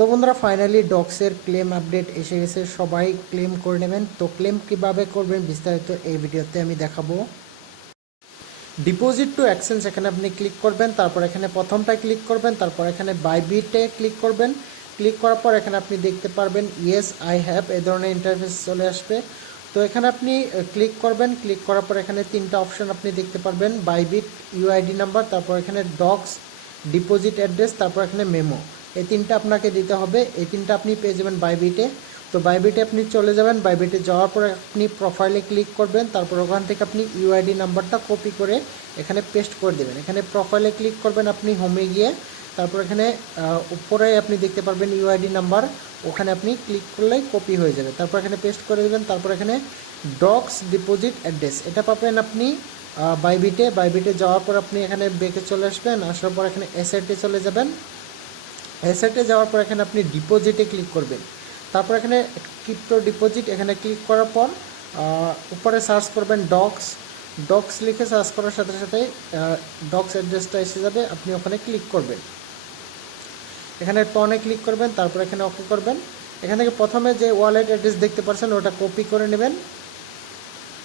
তো বন্ধুরা finally ডক্সের claim update এসে গেছে, সবাই ক্লেম করে নেবেন। তো ক্লেম কিভাবে করবেন বিস্তারিত এই ভিডিওতে আমি দেখাবো। ডিপোজিট টু এক্সচেঞ্জ এখানে আপনি ক্লিক করবেন, তারপর এখানে প্রথমটায় ক্লিক করবেন, তারপর এখানে বাইবিটে ক্লিক করবেন। ক্লিক করার পর এখানে আপনি দেখতে পারবেন ইয়েস আই হ্যাভ এই ধরনের ইন্টারফেস চলে আসবে। তো এখানে আপনি ক্লিক করবেন, ক্লিক করার পর এখানে তিনটা অপশন আপনি দেখতে পারবেন, বাইবিট, ইউআইডি নাম্বার, তারপর এখানে ডক্স, ডিপোজিট অ্যাড্রেস, তারপর এখানে মেমো। এই তিনটা আপনাকে দিতে হবে। এই তিনটা আপনি পেয়ে যাবেন বাইবিটে। তো বাইবিটে আপনি চলে যাবেন, বাইবিটে যাওয়ার পরে আপনি প্রোফাইলে ক্লিক করবেন, তারপর ওখান থেকে আপনি ইউআইডি নাম্বারটা কপি করে এখানে পেস্ট করে দেবেন। এখানে প্রোফাইলে ক্লিক করবেন আপনি, হোমে গিয়ে তারপর এখানে উপরে আপনি দেখতে পারবেন ইউআইডি নাম্বার, ওখানে আপনি ক্লিক করলেই কপি হয়ে যাবে। তারপর এখানে পেস্ট করে দেবেন। তারপর এখানে ডক্স ডিপোজিট অ্যাড্রেস এটা পাবেন আপনি বাইবিটে। বাইবিটে যাওয়ার পর আপনি এখানে ব্যাকে চলে আসবেন, আসার পর এখানে অ্যাসেটে চলে যাবেন। অ্যাসেটে যাওয়ার পর এখানে আপনি ডিপোজিটে ক্লিক করবেন। তারপর এখানে ক্রিপ্টো ডিপোজিট এখানে ক্লিক করার পর উপরে সার্চ করবেন ডক্স। ডক্স লিখে সার্চ করার সাথে সাথে ডক্স অ্যাড্রেসটা এসে যাবে, আপনি ওখানে ক্লিক করবেন। এখানে টনে ক্লিক করবেন, তারপর এখানে ওকে করবেন। এখান থেকে প্রথমে যে ওয়ালেট অ্যাড্রেস দেখতে পাচ্ছেন ওটা কপি করে নেবেন।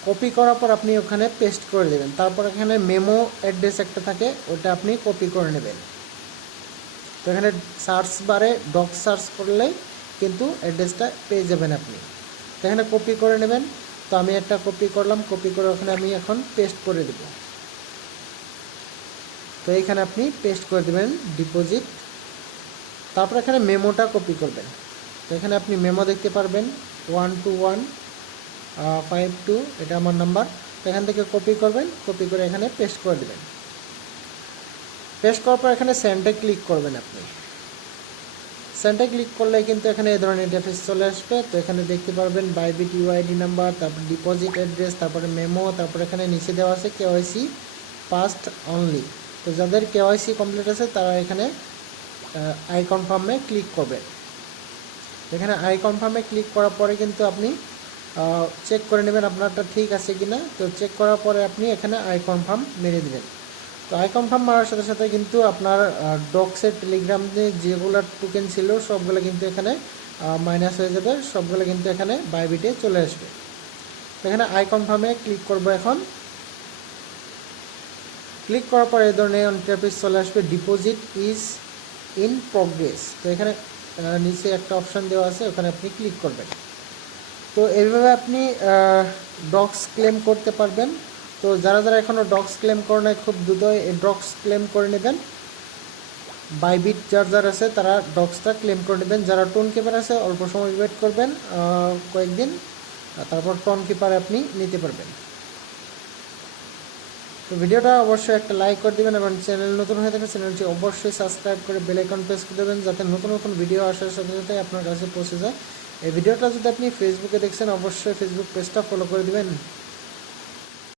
কপি করার পর আপনি ওখানে পেস্ট করে দেবেন। তারপর এখানে মেমো অ্যাড্রেস একটা থাকে, ওটা আপনি কপি করে নেবেন। তো এখানে সার্চ বারে ডক সার্চ করলেই কিন্তু অ্যাড্রেসটা পেয়ে যাবেন আপনি। তো এখানে কপি করে নেবেন। তো আমি একটা কপি করলাম, কপি করে ওখানে আমি এখন পেস্ট করে দেব। তো এখানে আপনি পেস্ট করে দেবেন ডিপোজিট। তারপর এখানে মেমোটা কপি করবেন। তো এখানে আপনি মেমো দেখতে পারবেন 121552, এটা আমার নাম্বার। তো এখান থেকে কপি করবেন, কপি করে এখানে পেস্ট করে দেবেন। পেস্ট করার পর এখানে সেন্ডে ক্লিক করবেন আপনি। সেন্ডে ক্লিক করলে কিন্তু এখানে এই ধরনের ইন্টারফেস চলে আসবে। তো এখানে দেখতে পারবেন বাইবিট ইউআইডি নাম্বার, তারপর ডিপোজিট অ্যাড্রেস, তারপরে মেমো, তারপর এখানে নিচে দেওয়া আছে কেওয়াইসি পাস্ট অনলি। তো যাদের কেওয়াইসি কমপ্লিট আছে তারা এখানে আই কনফার্মে ক্লিক করবেন। এখানে আই কনফার্মে ক্লিক করার পরে কিন্তু আপনি চেক করে নেবেন আপনারটা ঠিক আছে কিনা। তো চেক করার পরে আপনি এখানে আই কনফার্ম মেরে দেবেন। তো আই কনফার্ম মারার সাথে সাথে কিন্তু আপনার ডক্সের টেলিগ্রামে যেগুলো টোকেন ছিল সবগুলো কিন্তু এখানে মাইনাস হয়ে যাবে, সবগুলো কিন্তু এখানে বাইবিটে চলে আসবে। তো এখানে আই কনফার্মে ক্লিক করব। এখন ক্লিক করার পর এই ধরনের ইন্টারফেস চলে আসবে, ডিপোজিট ইজ ইন প্রগ্রেস। তো এখানে নিচে একটা অপশান দেওয়া আছে, ওখানে আপনি ক্লিক করবেন। তো এইভাবে আপনি ডক্স ক্লেম করতে পারবেন। তো যারা যারা এখনও ডক্স ক্লেম করে নাই খুব দ্রুত এই ডক্স ক্লেম করে নেবেন। বাইবিট যার আছে তারা ডক্সটা ক্লেম করে নেবেন। যারা টোন কিপার আছে অল্প সময় ওয়েট করবেন কয়েকদিন, তারপর টোন কিপারে আপনি নিতে পারবেন। তো ভিডিওটা অবশ্যই একটা লাইক করে দেবেন এবং চ্যানেল নতুন হয়ে থাকে চ্যানেলটি অবশ্যই সাবস্ক্রাইব করে বেল আইকন প্রেস করে দেবেন, যাতে নতুন নতুন ভিডিও আসার সাথে সাথে আপনার কাছে পৌঁছে যায়। এই ভিডিওটা যদি আপনি ফেসবুকে দেখছেন অবশ্যই ফেসবুক পেজটা ফলো করে দেবেন।